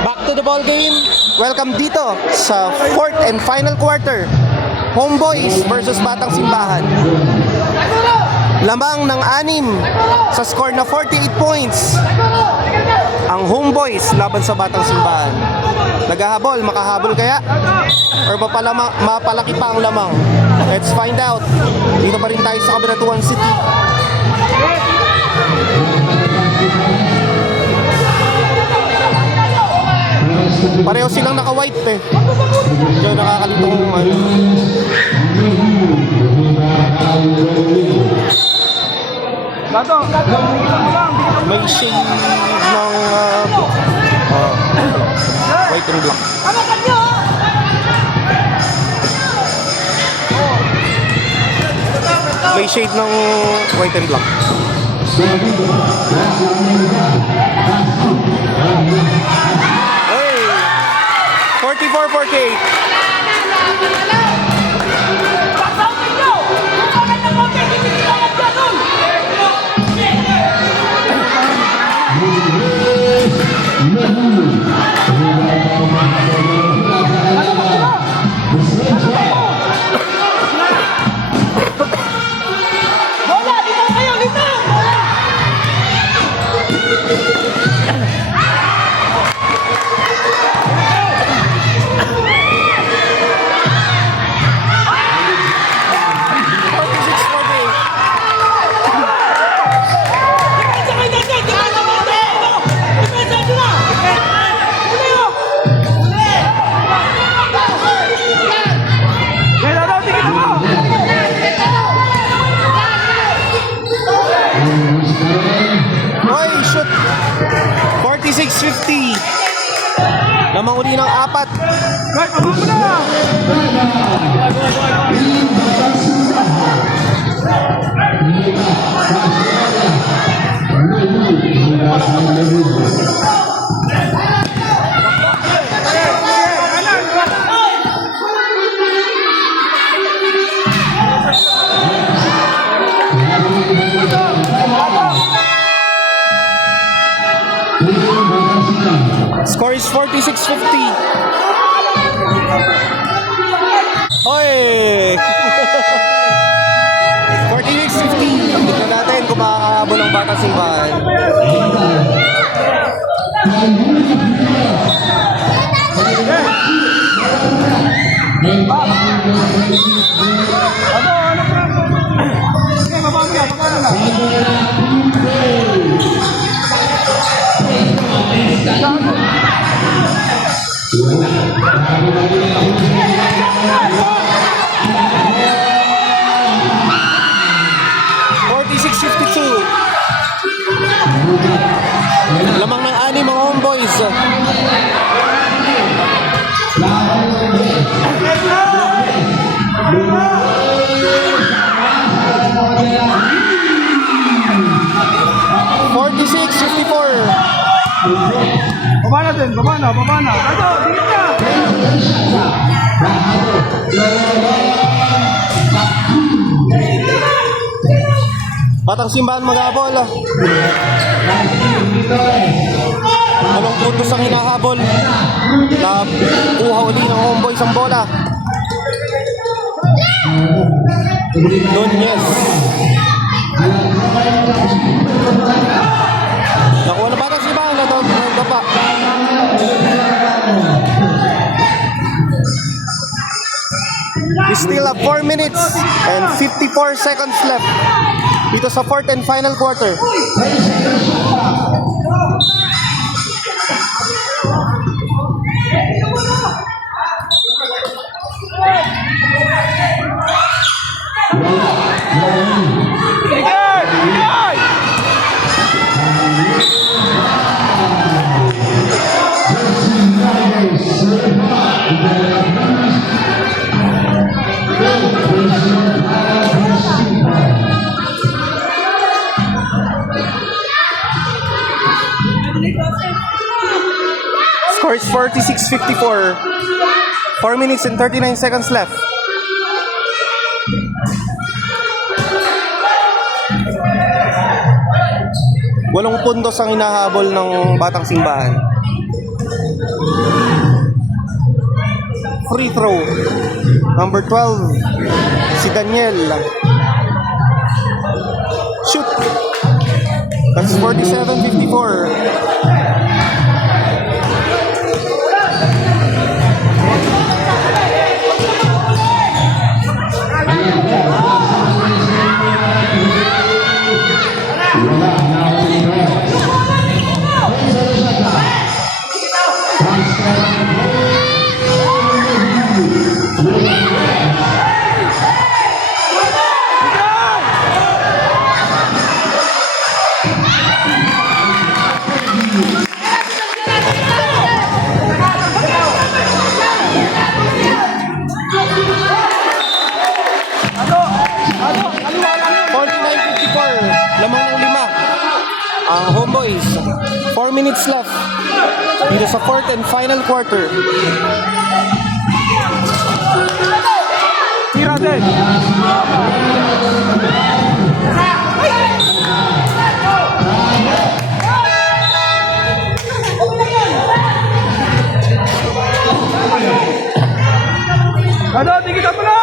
Back to the ball game. Welcome dito sa fourth and final quarter. Homeboys versus Batang Simbahan. Lamang ng 6 sa score na 48 points. Ang Homeboys laban sa Batang Simbahan. Naghahabol, makahabol kaya? Or mapalaki pa ang lamang? Let's find out. Dito pa rin tayo sa Cabanatuan City. Pareho silang naka-white eh. Medyo nakakalitong ano. May shade ng white and black. May shade ng white and black. Hey! 44-48. Hoy, shoot! 46-50. Lamang uli ng 4. Score is 46-50. Hoy! 46-50. Tignan natin kung makakahabol ang Batang Simbahan. Lamang ng 6 mga Homeboys. Baba na din, baba na. Kato, dikit na! Batang Simbahan mag-ahabol. Anong puntos ang hinahabol? Nakuha uli ng Homeboys ang bola. Nunez. Nakuha na Batang Simbahan. Ito pa. We still have 4 minutes and 54 seconds left dito sa fourth and final quarter. Score is 46-54. 4 minutes and 39 seconds left. Walong puntos ang hinahabol ng Batang Simbahan. free throw. Number 12, si Daniel. Shoot. That's 47-54. Ano? Kaliwa lang yun. 49-54. Lamang ng 5. Ang Homeboys. 4 minutes left. Dito sa fourth and final quarter. Tira din. Ano? Di kita pala!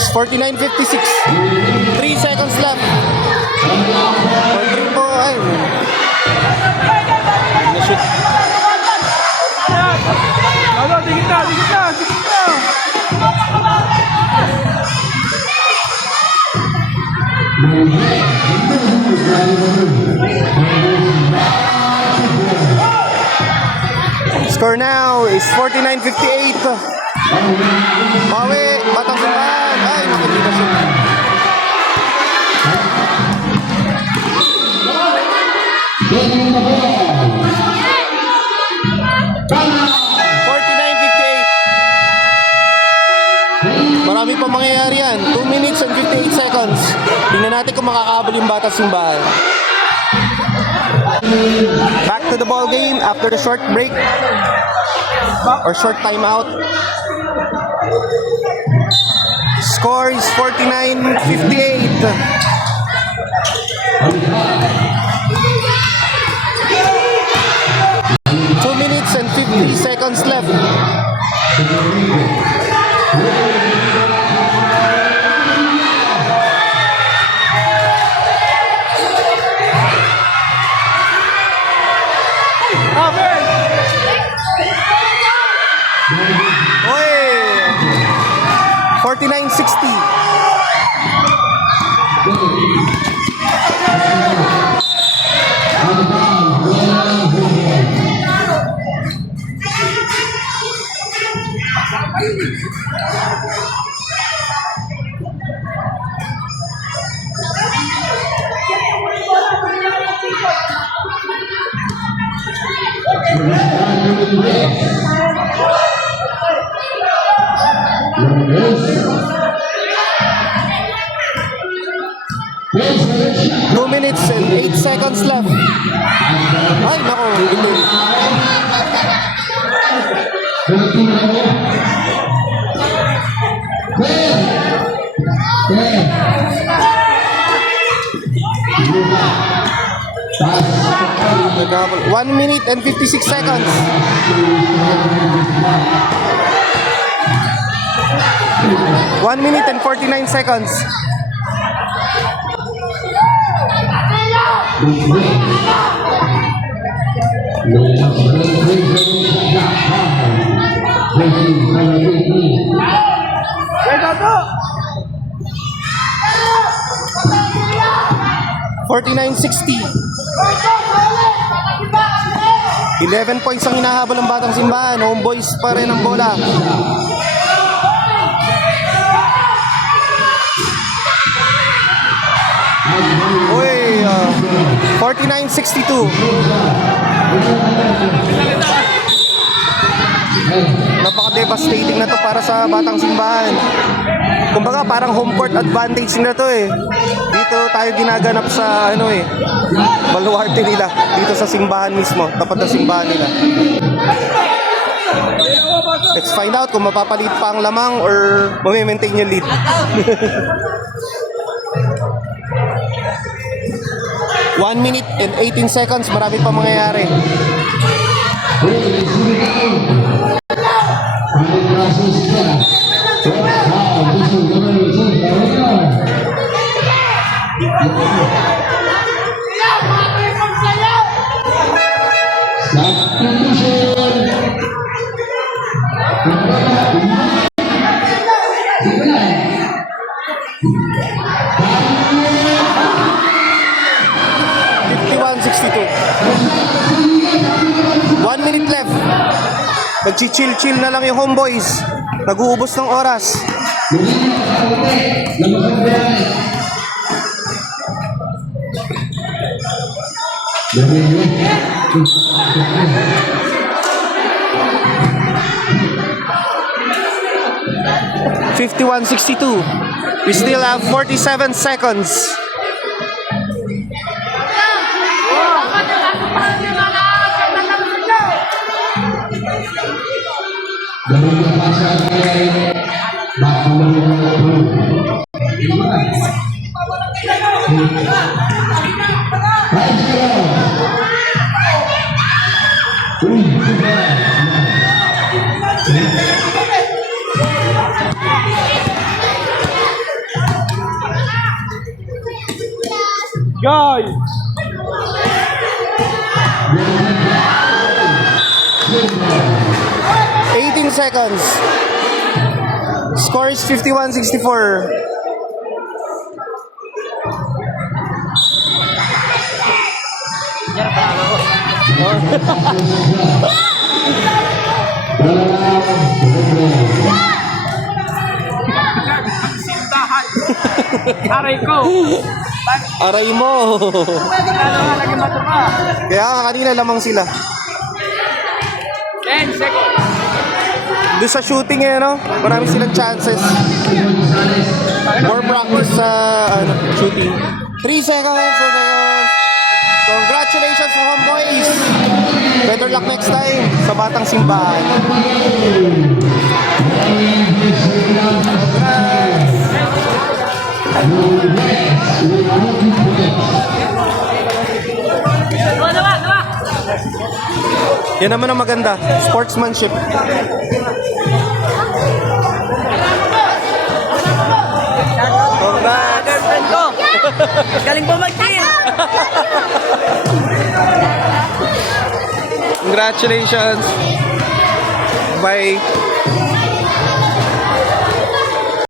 It's 49-56. 3 seconds left. For 3 po. Ay. Na-shoot. Ano? Di kita! Di kita! Di kita! Score now is 49-58. Mawi, Batang Simbahan. Ay, nakikita siya. Marami pa mangyayari yan. 2 minutes and 58 seconds. Tingnan natin kung makakahabol yung Batang Simbahan. Back to the ball game after the short break or short timeout. Score is 49-58. Two minutes and 53 seconds left. Oy! 49-60. Two minutes and 8 seconds left. Ay, nako, bitin. Naghabol. 1 minute and 56 seconds. One minute and 49 seconds. Ito! 49-60. 11 points ang hinahabol ng Batang Simbahan. Homeboys pa rin ang bola. Uy, 49-62. Napaka-devastating na to para sa Batang Simbahan. Kumbaga parang home court advantage na to eh. Dito tayo ginaganap sa baluarte nila. Dito sa simbahan mismo, tapat na simbahan nila. Let's find out kung mapapalit pa ang lamang or mamimaintain yung lead. 1 minute and 18 seconds, marami pa mangyayari. One minute left. Nagchichill-chill na lang yung homeboys. Nag-uubos ng oras. $51.62. We still have 47 seconds. Guys! 18 seconds. Score is 51-64. Aray ko! Aray mo. Lagi matuka. Kaya nga kanina lamang sila. 10 seconds. Doon sa shooting eh, no? Marami silang chances. More practice sa shooting. 3 seconds. 4 seconds. Congratulations sa homeboys. Better luck next time sa Batang Simbahan. Yan naman ang maganda, sportsmanship. Girlfriend ko! Galing po mag-team! Congratulations. Bye.